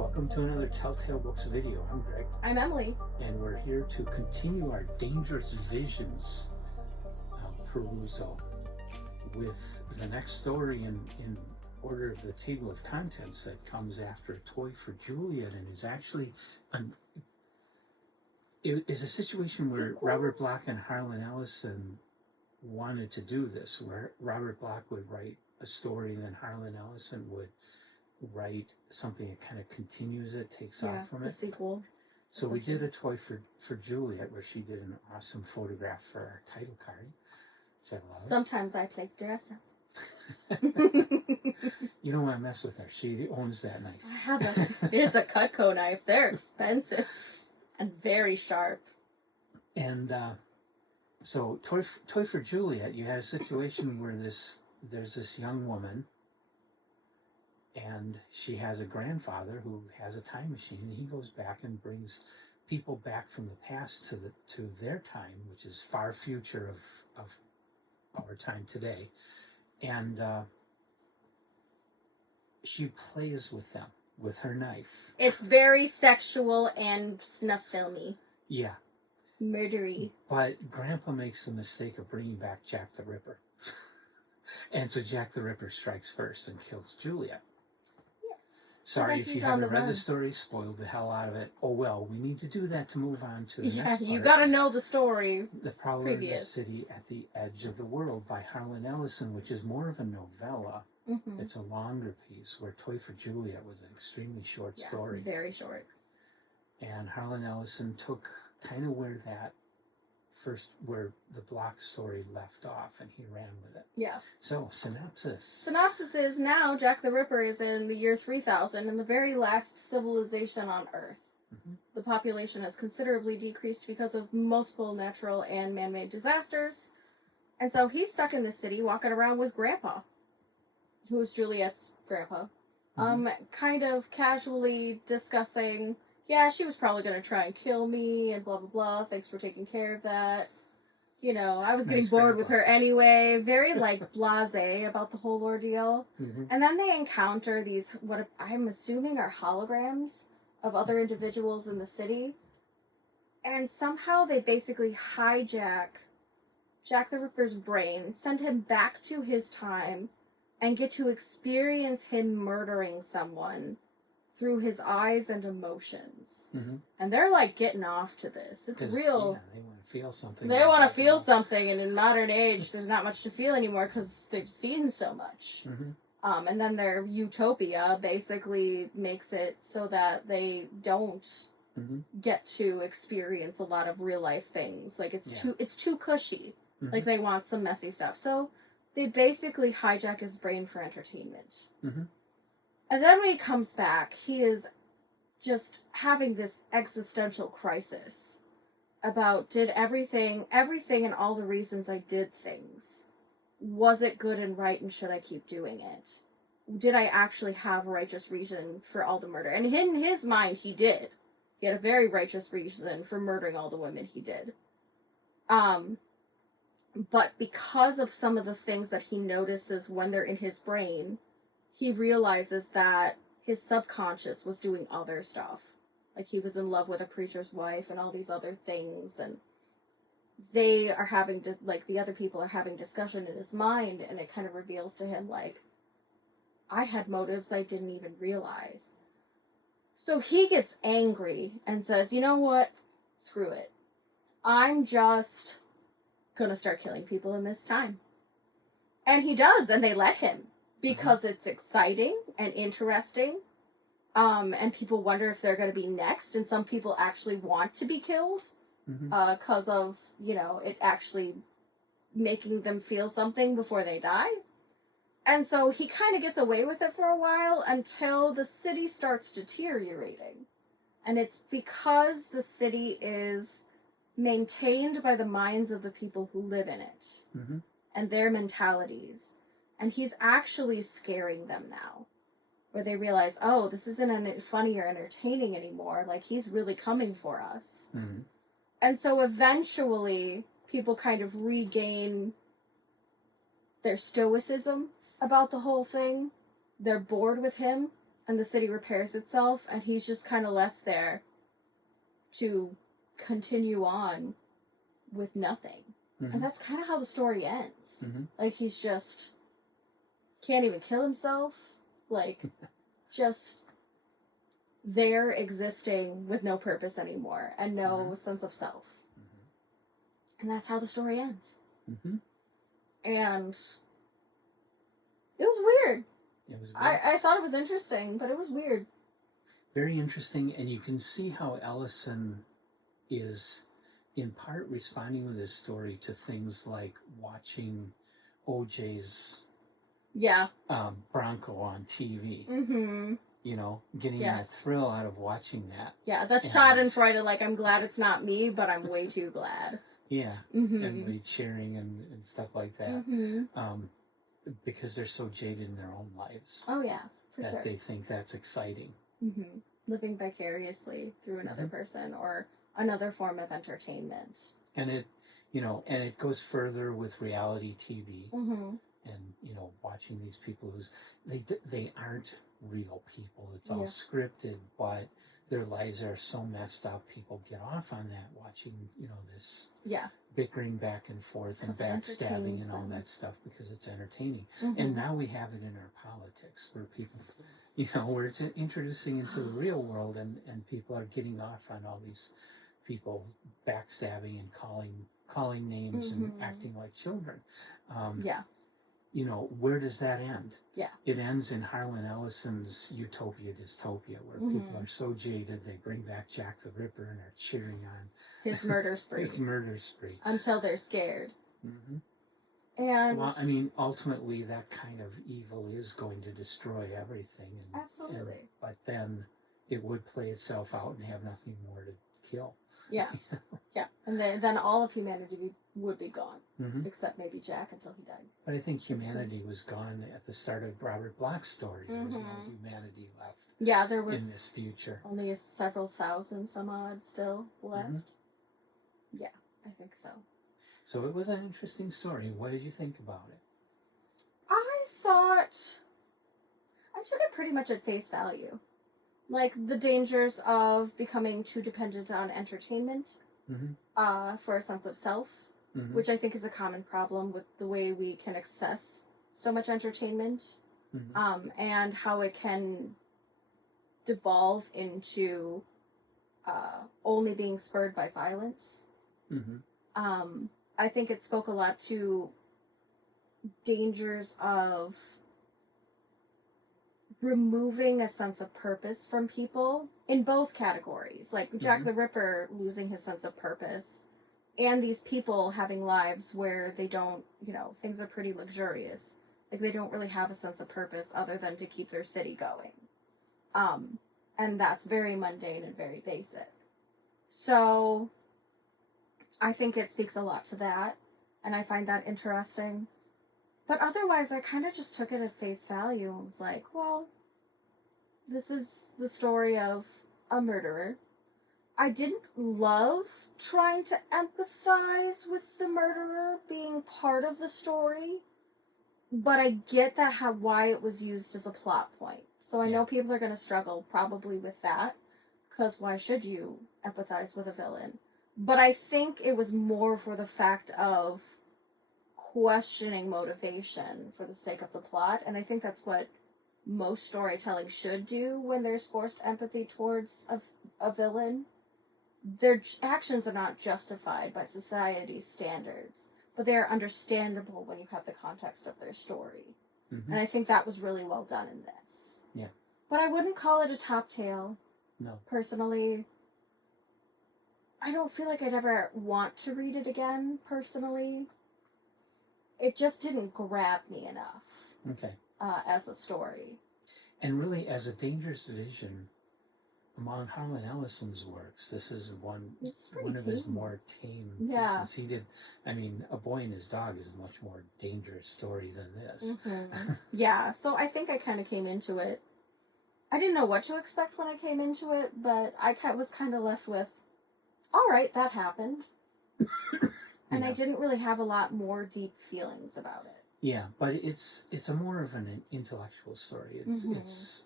Welcome to another Telltale Books video. I'm Greg. I'm Emily. And we're here to continue our Dangerous Visions perusal with the next story in order of the table of contents that comes after A Toy for Juliette, and is actually it is a situation where Robert Bloch and Harlan Ellison wanted to do this, where Robert Bloch would write a story and then Harlan Ellison would write something that kind of continues it, takes off from it. The sequel. So we did A Toy for Juliette, where she did an awesome photograph for our title card. So I love Sometimes I play dress up. You don't want to mess with her. She owns that knife. I have it's a Cutco knife. They're expensive and very sharp. And so Toy for Juliette, you had a situation where there's this young woman, and she has a grandfather who has a time machine, and he goes back and brings people back from the past to their time, which is far future of our time today. And she plays with them with her knife. It's very sexual and snuff filmy. Yeah. Murdery. But Grandpa makes the mistake of bringing back Jack the Ripper. And so Jack the Ripper strikes first and kills Juliette. Yes. Sorry if you haven't read the story, spoiled the hell out of it. Oh well, we need to do that to move on to the next part. Yeah, you gotta know the story. The Prowler in the City at the Edge of the World by Harlan Ellison, which is more of a novella. Mm-hmm. It's a longer piece, where Toy for Juliette was an extremely short story. Very short. And Harlan Ellison took kind of where the Bloch story left off, and he ran with it. Yeah. So, synopsis. Synopsis is, now Jack the Ripper is in the year 3000 in the very last civilization on Earth. Mm-hmm. The population has considerably decreased because of multiple natural and man-made disasters. And so he's stuck in the city walking around with Grandpa, who's Juliette's grandpa, kind of casually discussing, yeah, she was probably going to try and kill me, and blah, blah, blah. Thanks for taking care of that. You know, I was getting bored with her anyway. Very, blasé about the whole ordeal. Mm-hmm. And then they encounter these, what I'm assuming are holograms of other individuals in the city. And somehow they basically hijack Jack the Ripper's brain, send him back to his time, and get to experience him murdering someone through his eyes and emotions. Mm-hmm. And they're, getting off to this. It's real. Yeah, they want to feel something. They want to feel something, and in modern age, there's not much to feel anymore because they've seen so much. Mm-hmm. And then their utopia basically makes it so that they don't get to experience a lot of real-life things. It's too cushy. Mm-hmm. They want some messy stuff. So they basically hijack his brain for entertainment. Mm-hmm. And then when he comes back, he is just having this existential crisis about, did everything and all the reasons I did things, was it good and right, and should I keep doing it? Did I actually have a righteous reason for all the murder? And in his mind, he did. He had a very righteous reason for murdering all the women he did. But because of some of the things that he notices when they're in his brain, he realizes that his subconscious was doing other stuff. He was in love with a preacher's wife and all these other things, and they are having, the other people are having discussion in his mind, and it kind of reveals to him, I had motives I didn't even realize. So he gets angry and says, you know what? Screw it. I'm just gonna start killing people in this time. And he does, and they let him. Because it's exciting and interesting, and people wonder if they're going to be next, and some people actually want to be killed, because of, it actually making them feel something before they die. And so he kind of gets away with it for a while until the city starts deteriorating. And it's because the city is maintained by the minds of the people who live in it, and their mentalities. And he's actually scaring them now. Where they realize, oh, this isn't funny or entertaining anymore. He's really coming for us. Mm-hmm. And so eventually, people kind of regain their stoicism about the whole thing. They're bored with him, and the city repairs itself, and he's just kind of left there to continue on with nothing. Mm-hmm. And that's kind of how the story ends. Mm-hmm. Like, he's just can't even kill himself. Like, just there existing with no purpose anymore and no Mm-hmm. sense of self. Mm-hmm. And that's how the story ends. Mm-hmm. And it was weird. It was weird. I thought it was interesting, but it was weird. Very interesting, and you can see how Ellison is in part responding with his story to things like watching OJ's Yeah. Bronco on TV. Mm-hmm. You know, getting Yeah. that thrill out of watching that. Yeah, that's And- Schadenfreude, like, I'm glad it's not me, but I'm way too glad. Yeah, Mm-hmm. and really cheering and stuff like that. Mm-hmm. Because they're so jaded in their own lives Oh, yeah, for that sure. they think that's exciting. Mm-hmm. Living vicariously through another Mm-hmm. person or another form of entertainment. And it goes further with reality TV. Mm-hmm. And watching these people they aren't real people. It's all Yeah. scripted, but their lives are so messed up. People get off on that watching this Yeah. bickering back and forth and 'Cause it backstabbing entertains and all them. that stuff because it's entertaining. Mm-hmm. And now we have it in our politics where people where it's introducing into the real world and people are getting off on all these people backstabbing and calling names Mm-hmm. and acting like children. Yeah. Where does that end? Yeah. It ends in Harlan Ellison's utopia dystopia, where people Mhm. are so jaded they bring back Jack the Ripper and are cheering on His murder spree. his murder spree. Until they're scared. Mm-hmm. And Well, I mean, ultimately, that kind of evil is going to destroy everything. Absolutely. But then it would play itself out and have nothing more to kill. yeah. Yeah. And then all of humanity would be gone. Mm-hmm. Except maybe Jack until he died. But I think humanity was gone at the start of Robert Bloch's story. There was no Mhm. humanity left Yeah, there in was this future. only several thousand some odd still left. Mm-hmm. Yeah, I think so. So it was an interesting story. What did you think about it? I thought I took it pretty much at face value. Like the dangers of becoming too dependent on entertainment Mm-hmm. For a sense of self, Mm-hmm. which I think is a common problem with the way we can access so much entertainment, Mm-hmm. and how it can devolve into only being spurred by violence. Mm-hmm. I think it spoke a lot to dangers of removing a sense of purpose from people in both categories. Like Jack Mhm. the Ripper losing his sense of purpose, and these people having lives where they don't, things are pretty luxurious. Like they don't really have a sense of purpose other than to keep their city going. And that's very mundane and very basic. So I think it speaks a lot to that, and I find that interesting. But otherwise, I kind of just took it at face value and was like, well, this is the story of a murderer. I didn't love trying to empathize with the murderer being part of the story, but I get why it was used as a plot point. So I know people are going to struggle probably with that, because why should you empathize with a villain? But I think it was more for the fact of questioning motivation for the sake of the plot, and I think that's what most storytelling should do when there's forced empathy towards a villain. Their actions are not justified by society's standards, but they are understandable when you have the context of their story. Mm-hmm. And I think that was really well done in this. Yeah. But I wouldn't call it a top tale. No. Personally, I don't feel like I'd ever want to read it again, personally. It just didn't grab me enough Okay. as a story. And really, as a dangerous vision, among Harlan Ellison's works, this is one of his tame. more tame Yeah. pieces. He did, A Boy and His Dog is a much more dangerous story than this. Mm-hmm. Yeah, so I think I kind of came into it. I didn't know what to expect when I came into it, but I was kind of left with, all right, that happened. And I didn't really have a lot more deep feelings about it. Yeah, but it's a more of an intellectual story. Mhm.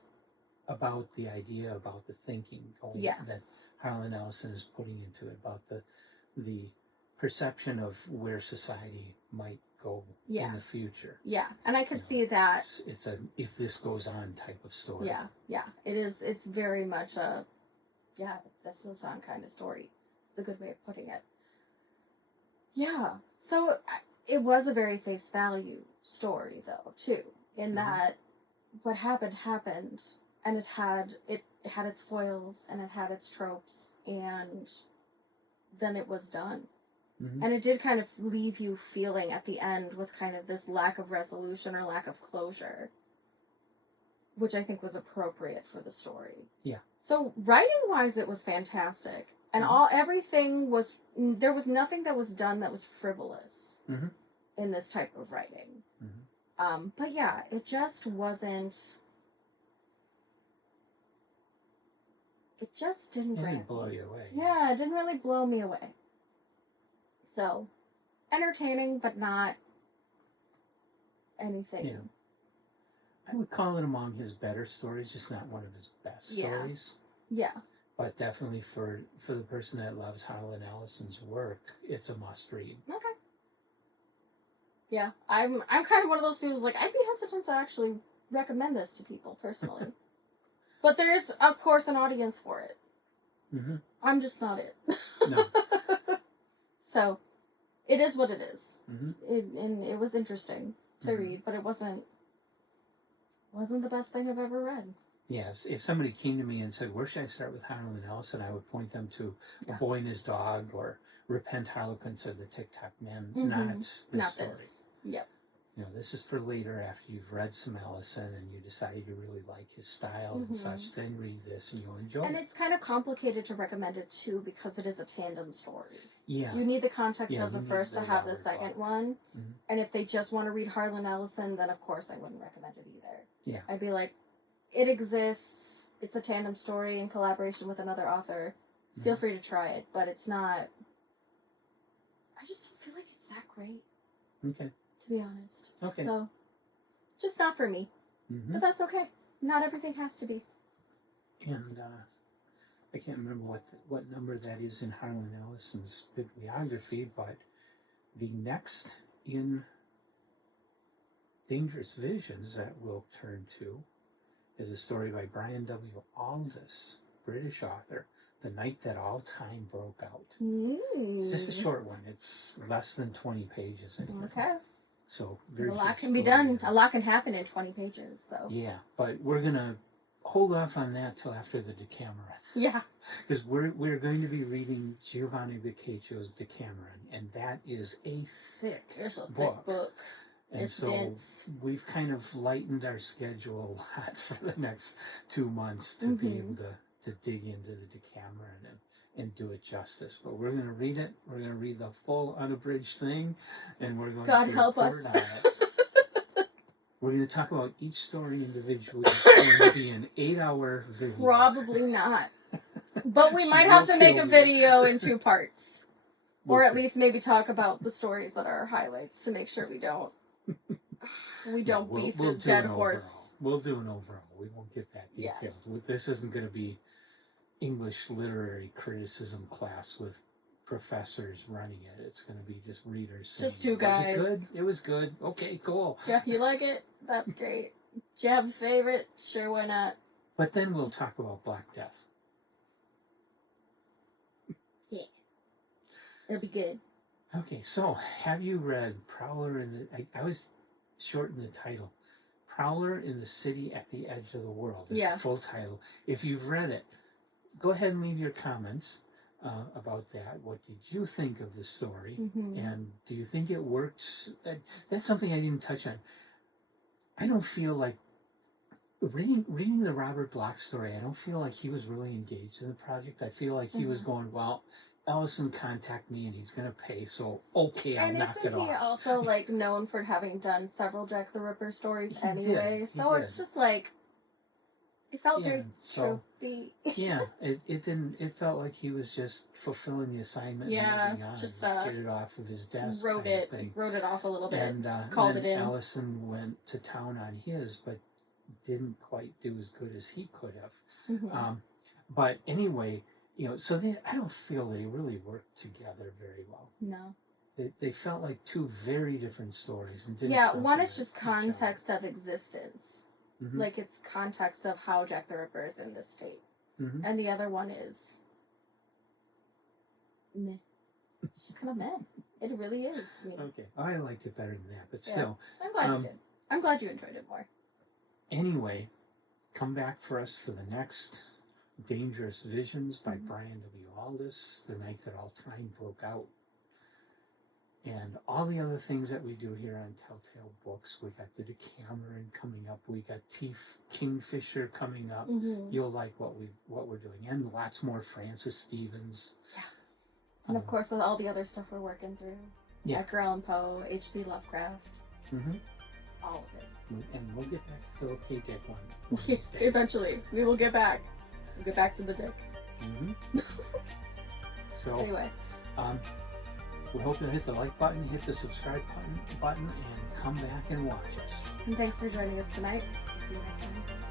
about the idea, about the thinking going Yes. that Harlan Ellison is putting into it, about the perception of where society might go Yeah. in the future. Yeah, and I could see that. It's a if this goes on type of story. Yeah, yeah. It is. It's very much a, yeah, if this goes on kind of story. It's a good way of putting it. Yeah. So it was a very face value story, though, too, in that what happened, and it had its foils, and it had its tropes, and then it was done. And it did kind of leave you feeling at the end with kind of this lack of resolution or lack of closure, which I think was appropriate for the story. Yeah. So writing-wise, it was fantastic. And there was nothing that was done that was frivolous in this type of writing. But yeah, it just wasn't... It just didn't grab me. Didn't blow you away. Yeah, it didn't really blow me away. So, entertaining, but not anything. Yeah. I would call it among his better stories, just not one of his best stories. Yeah. But definitely for the person that loves Harlan Ellison's work, it's a must read. Okay. Yeah, I'm kind of one of those people who's like, I'd be hesitant to actually recommend this to people personally. But there is, of course, an audience for it. I'm just not it. No. So, it is what it is. And it was interesting to read, but it wasn't the best thing I've ever read. Yeah, if somebody came to me and said, where should I start with Harlan Ellison, I would point them to A Boy and His Dog or Repent Harlequin Said the Tic-Tac Man, not this story. Yep. You know, this is for later after you've read some Ellison and you decide you really like his style and such, then read this and you'll enjoy it. And it's kind of complicated to recommend it too because it is a tandem story. Yeah. You need the context of the first to have the second one. And if they just want to read Harlan Ellison, then of course I wouldn't recommend it either. Yeah. I'd be like, it exists, it's a tandem story in collaboration with another author. Feel free to try it, but it's not... I just don't feel like it's that great. Okay. To be honest. Okay. So, just not for me. But that's okay. Not everything has to be. And I can't remember what number that is in Harlan Ellison's bibliography, but the next in Dangerous Visions that we'll turn to is a story by Brian W. Aldiss, British author, The Night That All Time Broke Out. It's just a short one. It's less than 20 pages. Okay. So very a lot can be done. A lot can happen in 20 pages. So yeah, but we're gonna hold off on that till after the Decameron. Yeah. Because we're going to be reading Giovanni Boccaccio's Decameron, and that is a thick It's a book. thick book. And it's so dense. we've kind of lightened our schedule a lot for the next 2 months to be able to dig into the Decameron and do it justice. But we're going to read it. We're going to read the full unabridged thing, and we're going God to help report us. on it. We're going to talk about each story individually. It's going to be an 8-hour video. Probably not. But we might have to make a video in 2 parts. We'll or at see. least maybe talk about the stories that are highlights to make sure we don't beat the dead horse. We'll do an overall. We won't get that detailed. Yes. This isn't going to be English literary criticism class with professors running it. It's going to be just readers saying, Just 2 guys. Was it good? It was good. Okay, cool. Yeah, you like it? That's great. Do you have a favorite? Sure, why not? But then we'll talk about Black Death. Yeah. It'll be good. Okay, so have you read Prowler in the... I was shortened the title. Prowler in the City at the Edge of the World. It's the full title. If you've read it, go ahead and leave your comments about that. What did you think of the story? And do you think it worked? That's something I didn't touch on. I don't feel like reading the Robert Bloch story, I don't feel like he was really engaged in the project. I feel like he was going, well, Ellison contacted me and he's going to pay, so okay, I'll knock it off. And isn't he also like known for having done several Jack the Ripper stories anyway? He did. It's just like it felt very so, tropey. Yeah, it didn't. It felt like he was just fulfilling the assignment. Yeah, and moving on, just get it off of his desk. wrote it off a little bit. And called then it in. Ellison went to town on his, but didn't quite do as good as he could have. Mhm. But anyway, so I don't feel they really worked together very well. No. They felt like two very different stories and didn't. Yeah, one is complement just each other. context of existence. Mhm. Like, it's context of how Jack the Ripper is in this state. Mhm. And the other one is meh. It's just kind of meh. It really is to me. Okay, I liked it better than that, but Yeah. still. I'm glad you did. I'm glad you enjoyed it more. Anyway, come back for us for the next Dangerous Visions by Mhm. Brian W. Aldiss, The Night That All Time Broke Out. And all the other things that we do here on Telltale Books. We got the Decameron coming up. We got Kingfisher coming up. Mhm. You'll like what we're doing, and lots more Francis Stevens. Yeah. And of course, all the other stuff we're working through. Yeah. Edgar Allan Poe, H.P. Lovecraft. Mm-hmm. All of it. And we'll get back to Philip K. Dick one of these days. Eventually. We will get back. We'll get back to the dick. Mm-hmm. So, Anyway. we hope you'll hit the like button, hit the subscribe button, and come back and watch us. And thanks for joining us tonight. See you next time.